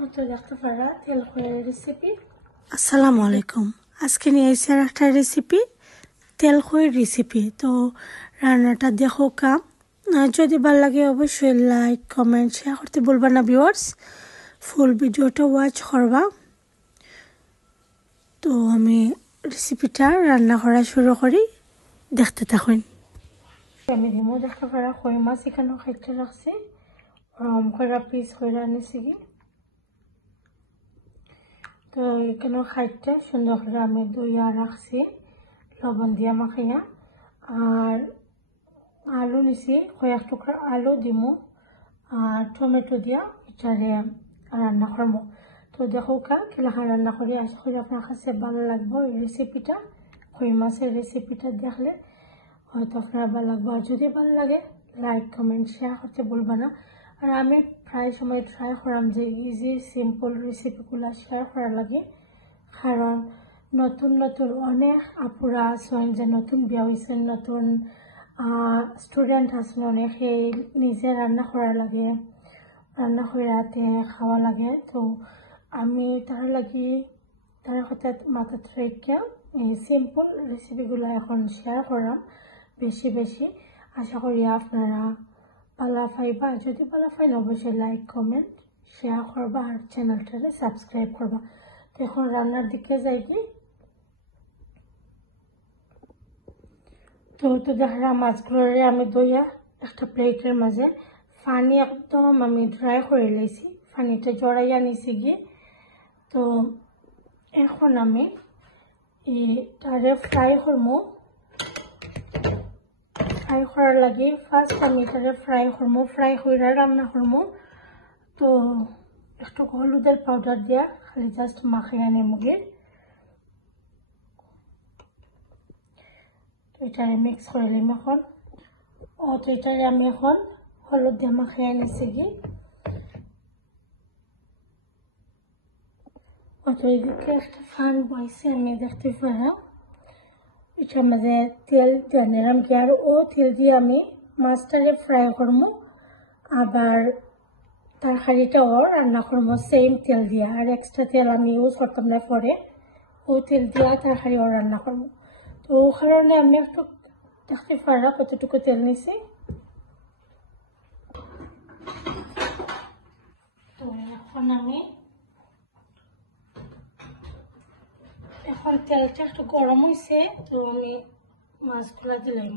তো দেখতে পারা তেল খয়ের রেসিপি। আসসালামু আলাইকুম। আজকে নিয়ে এসেছি আর একটা রেসিপি, তেল খয়ের রেসিপি। তো রান্নাটা দেখো কাম, যদি ভালো লাগে অবশ্যই লাইক কমেন্ট শেয়ার করতে বলবা না ভিউয়ার্স। ফুল ভিডিওটা ওয়াচ করবা। তো আমি রেসিপিটা রান্না করা শুরু করি, দেখতে থাকুন। আমি দিমো দেখতে পারা খই মাছ এখানে খাইতে রাখছি, কয়টা পিস কইরা আনিছি কি। তো এখানে খাইতে সুন্দর করে আমি দইয়া রাখছি লবণ দিয়া মাখাইয়া। আর আলু নিছি, কয়েক টুকরা আলু দিমু আর টমেটো দিয়া এটারে রান্না করবো। তো দেখো কিলাখা রান্না করি, আশা করি আপনার কাছে ভালো লাগবে। এই রেসিপিটা খই মাছের রেসিপিটা দেখলে হয়তো আপনার ভালো লাগবে। আর যদি ভালো লাগে লাইক কমেন্ট শেয়ার করতে বলবা না। আর আমি প্রায় সময় ট্রাই করাম যে ইজি সিম্পল রেসিপিগুলো শেয়ার করা লাগে, কারণ নতুন নতুন অনেক আপুরা আছেন যে নতুন বিয়া হয়েছেন, নতুন স্টুডেন্ট আছেন অনেকে নিজে রান্না করা লাগে, রান্না করে রাতে খাওয়া লাগে। তো আমি তার লাগি তার কথা মাথাত রেখে এই সিম্পল রেসিপিগুলো এখন শেয়ার করাম বেশি বেশি। আশা করি আপনারা ভালো পাইবা। যদি ভালো পাইন অবশ্যই লাইক কমেন্ট শেয়ার করবা আর চ্যানেলটারে সাবস্ক্রাইব করবা। তো এখন রান্নার দিকে যাই কি। তো দেখা মাছগুলোরে আমি দইয়া একটা প্লেটের মাঝে পানি একদম আমি ড্রাই করে লাইছি, পানিটা জড়াইয়া নিছি গিয়ে। তো এখন আমি এটারে ফ্রাই করবো। ফ্রাই করার লাগে ফার্স্ট আমি এটারে ফ্রাই করবো, ফ্রাই করে রান্না করবো। তো একটু হলুদের পাউডার দিয়া খালি জাস্ট মাখিয়ে নেব গিয়ে। তো এটারে মিক্স করে নিম এখন। তো এটারে আমি এখন হলুদ দিয়ে মাখিয়ে নিছি গিয়ে। তো এদিকে একটা ফান বইছে আমি দেখতে পারা, এটার মাঝে তেল দিয়ে নিলাম কি। আর তেল দিয়ে আমি মাছটারে ফ্রাই করবো, আবার তরকারিটাও রান্না করবো সেম তেল দিয়ে। আর এক্সট্রা তেল আমি ইউজ করতাম না, পরে তেল দিয়ে তরকারিও রান্না করবো। তো ও কারণে আমি একটু দেখতে পারা কতটুকু তেল নিছি। তো এখন তেলটা একটু গরম হয়েছে, তো আমি মাছগুলা দিলাম।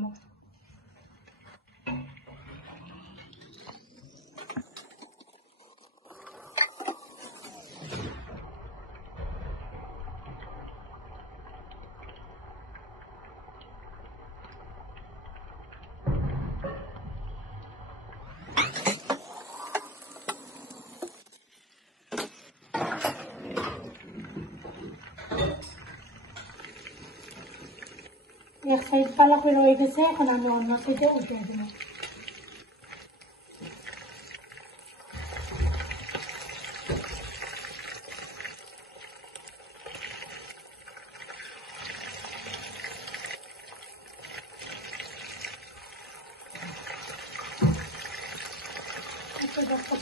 এক সাইড পালা করে রয়ে গেছে, এখন আমি অন্য সাইডে উঠে দিলাম।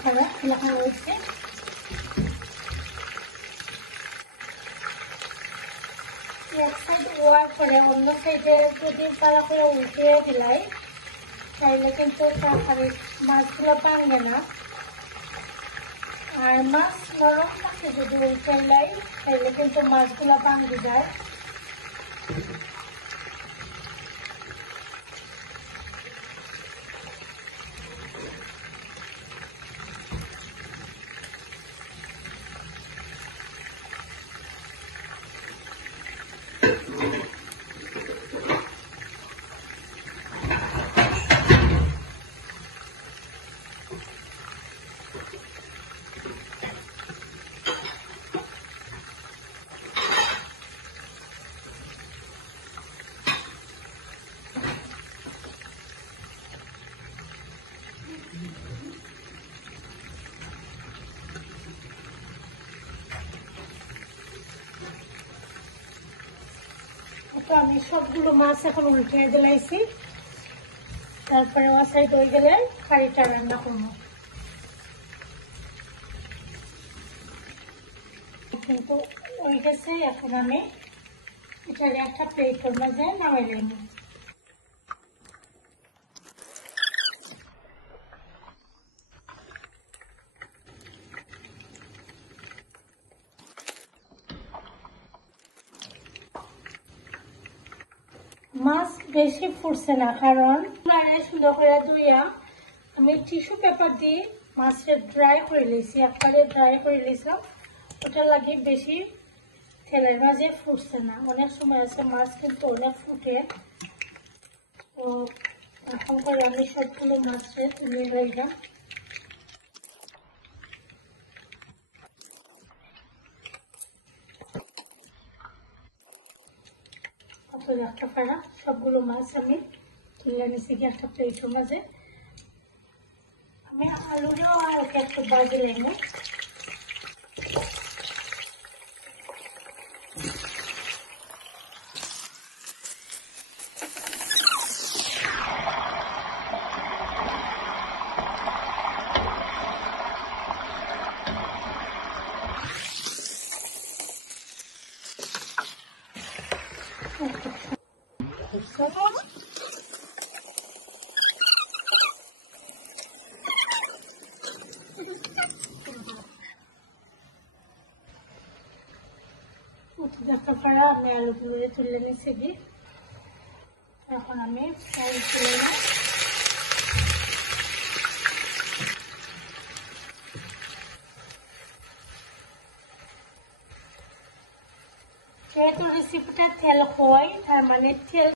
খাওয়া এলাকা রয়েছে। এক সাইড ওয়ার করে অন্য সাইডে যদি পালা করে উঠে দিলাই তাইলে কিন্তু মাছগুলো ভাঙবে না। আর মাছ নরম থাকে যদি উল্টাইলাই তাইলে কিন্তু মাছগুলো ভাঙে যায়। তো আমি সবগুলো মাছ এখন উল্টে দিলাইছি, তারপরে ও সাইড হয়ে গেলে কারিটা রান্না করবো। কিন্তু ওই গেছে। এখন আমি এটার একটা প্লেটের মাঝে নামাই নেব। মাছ বেশি ফুটছে না, কারণ সুন্দর করে ধুইয়া আমি টিস্যু পেপার দিয়ে মাছটা ড্রাই করে নিয়েছি, একবারে ড্রাই করে নিয়েছিলাম। ওটা লাগে বেশি তেলের মাঝে ফুটছে না। অনেক সময় আছে মাছ কিন্তু অনেক ফুটে। তো এখন করে আমি সবগুলো মাছটা তুলে রাখলাম। একটা পাড়া সবগুলো মাছ আমি তুলে নিয়েছি একটা প্লেটের মাঝে। আমি আলুটাও হালকা একটু বাজে নেব। দেখা পারা আমি আলুগুলো তুলে নিয়েছি দিয়ে এখন আমি ফ্রাই করে নেব। যেহেতু রেসিপিটা তেল হয়, তার মানে তেল